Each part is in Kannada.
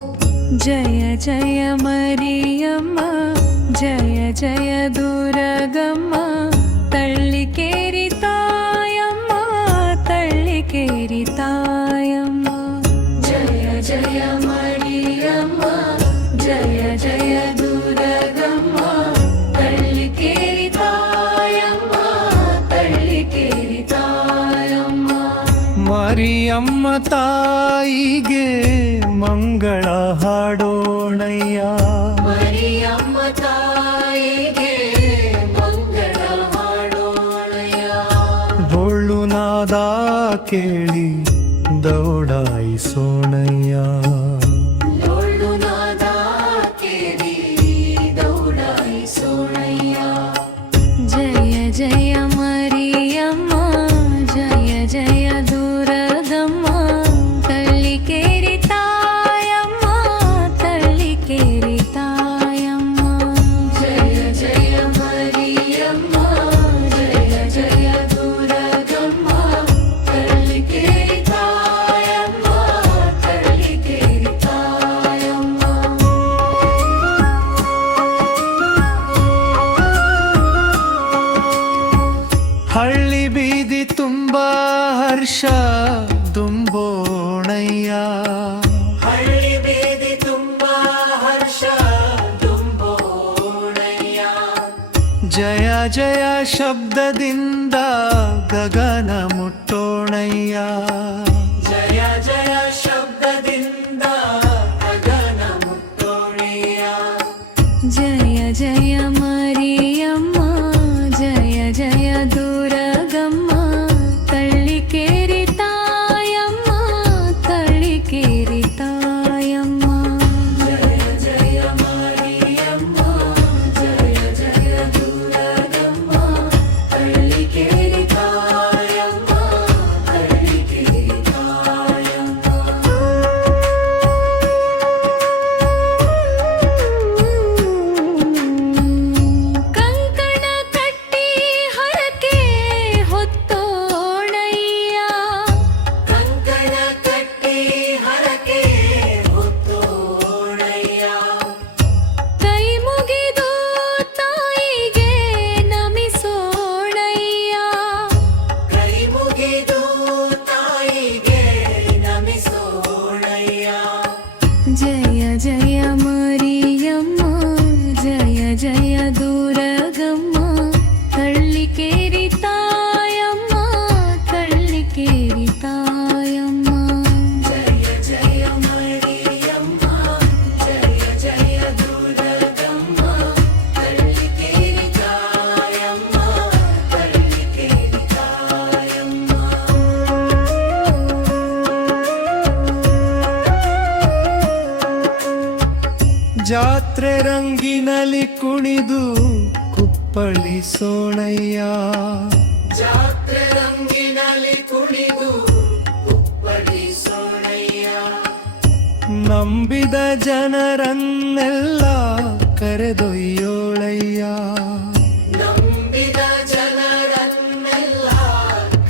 जय जय मरियम्म जय जय दुर्गम्म तल्लिकेरि तायम्म तल्लिकेरि तायम्म जय जय मरियम्म जय जय दुर्गम्म तल्लिकेरि तायम्म तल्लिकेरि तायम्म ಮರಿಯಮ್ಮ ತಾಯಿಗೆ ಮಂಗಳ ಹಾಡೋಣಯ್ಯ. ಮರಿಯಮ್ಮ ತಾಯಿಗೆ ಮಂಗಳ ಹಾಡೋಣಯ್ಯ. ಡೊಳ್ಳು ನಾದ ಕೇಳಿ ದೌಡಾಯಿಸೋಣಯ್ಯ. ಡೊಳ್ಳು ನಾದ ಕೇಳಿ ದೌಡಾಯಿಸೋಣಯ್ಯ. ಜಯ ಜಯ ಮರಿಯಮ್ಮ ಜಯ ಜಯ ದುರ್ಗಮ್ಮ ತಳ್ಳಿಕೇರಿ ತಾಯಮ್ಮ ತಳ್ಳಿಕೇರಿ ತಾಯಮ್ಮ. ಜಯ ಜಯ ಮರಿಯಮ್ಮ ಜಯ ಜಯ ದುರ್ಗಮ್ಮ ತಳ್ಳಿಕೇರಿ ತಾಯಮ್ಮ ತಳ್ಳಿಕೇರಿ ತಾಯಮ್ಮ. ಹಳ್ಳಿ ಬೀದಿ ತುಂಬಾ ಹರ್ಷ ದುಂಬೋಣಯ್ಯ. ಹಳ್ಳಿ ಬೀದಿ ತುಂಬಾ ಹರ್ಷ ತುಂಬೋಣಯ್ಯ. ಜಯ ಜಯ ಶಬ್ದದಿಂದ ಗಗನ ಮುಟ್ಟೋಣಯ್ಯ. ಜಯ ಜಯ ಶಬ್ದದಿಂದ ಗಗನ ಮುಟ್ಟೋಣಯ್ಯ. ಜಯ ಜಯ ಮರಿಯಮ್ಮ ಜಯ ಜಯ ದುರ್ಗಮ್ಮ ತಳ್ಳಿಕೇರಿ ತಾಯಮ್ಮ ತಳ್ಳಿಕೇರಿ ತಾಯಮ್ಮ. ಜಯ ಜಯ ಮರಿಯಮ್ಮ ಜಯ ಜಯ ದುರ್ಗಮ್ಮ ತಳ್ಳಿಕೇರಿ ತಾಯಮ್ಮ ತಳ್ಳಿಕೇರಿ ತಾಯಮ್ಮ. ಕಂಕಣ ಕಟ್ಟಿ ಹರಕೆ ಹೊತ್ತೋಣಯ್ಯ. ಕಂಕಣ ಕಟ್ಟಿ ಹರಕೆ ಹೊತ್ತೋಣಯ್ಯ. ಕೈ ಮುಗಿದು ತಾಯಿಗೆ ನಮಿಸೋಣಯ್ಯ. ಕೈ ಮುಗಿದು ತಾಯಿಗೆ ನಮಿಸೋಣಯ್ಯ. ಜಯ ಜಯ ಮರಿಯಮ್ಮ ಜಯ ಜಯ ದುರ್ಗಮ್ಮ ತಳ್ಳಿಕೇರಿ ತಾಯಮ್ಮ ತಳ್ಳಿಕೇರಿ ತಾಯಮ್ಮ. ಜಯ ಜಯ ಮರಿಯಮ್ಮ ಜಯ ಜಯ ದುರ್ಗಮ್ಮ ತಳ್ಳಿಕೇರಿ ತಾಯಮ್ಮ ತಳ್ಳಿಕೇರಿ ತಾಯಮ್ಮ. ಜಾತ್ರೆ ರಂಗಿನಲ್ಲಿ ಕುಣಿದು ಕುಪ್ಪಳಿಸೋಣಯ್ಯ. ಜಾತ್ರೆ ರಂಗಿನಲ್ಲಿ ಕುಣಿದು ಕುಪ್ಪಳಿಸೋಣಯ್ಯ. ನಂಬಿದ ಜನರನ್ನೆಲ್ಲ ಕರೆದೊಯ್ಯೋಳಯ್ಯ. ನಂಬಿದ ಜನರನ್ನೆಲ್ಲ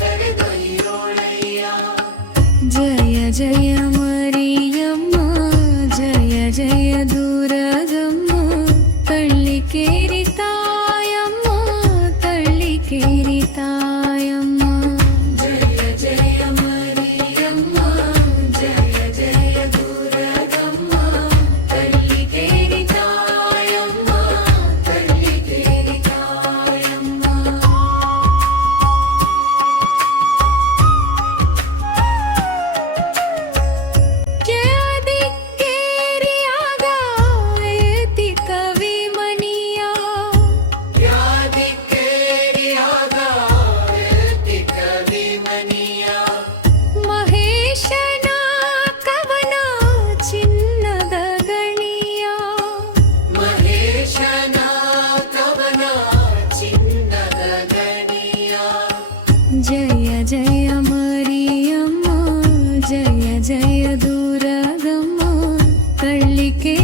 ಕರೆದೊಯ್ಯೋಳಯ್ಯ. ಜಯ ಜಯ ಮರಿಯಮ್ಮ ಜಯ ಜಯ ದುರ್ಗಮ್ಮ ತಳ್ಳಿಕೇರಿ ತಾಯಮ್ಮ ತಳ್ಳಿಕೇರಿ ತಾಯಮ್ಮ. ಜಯ ಜಯ ಮರಿಯಮ್ಮ ಜಯ ಜಯ ದುರ್ಗಮ್ಮ ತಳ್ಳಿಕೇರಿ ತಾಯಮ್ಮ ತಳ್ಳಿಕೇರಿ ತಾಯಮ್ಮ. ಯಾದಿಕ್ಕೇರಿಯಾಗ ಏತಿ ಕವಿ ಮನಿಯ. ಯಾದಿಕ್ಕೇರಿಯಾಗ ಏತಿ ಕವಿ ಮನಿಯ. ಮಹೇಶನ ಕವನ ಚಿನ್ನದ ಗಣಿಯ. ಮಹೇಶನ ಕವನ ಚಿನ್ನದ ಗಣಿಯ. ಜಯ ಜಯ ಮರಿಯಮ್ಮ ಜಯ ಜಯ ದುರ್ಗಮ್ಮ ತಳ್ಳಿಕೆ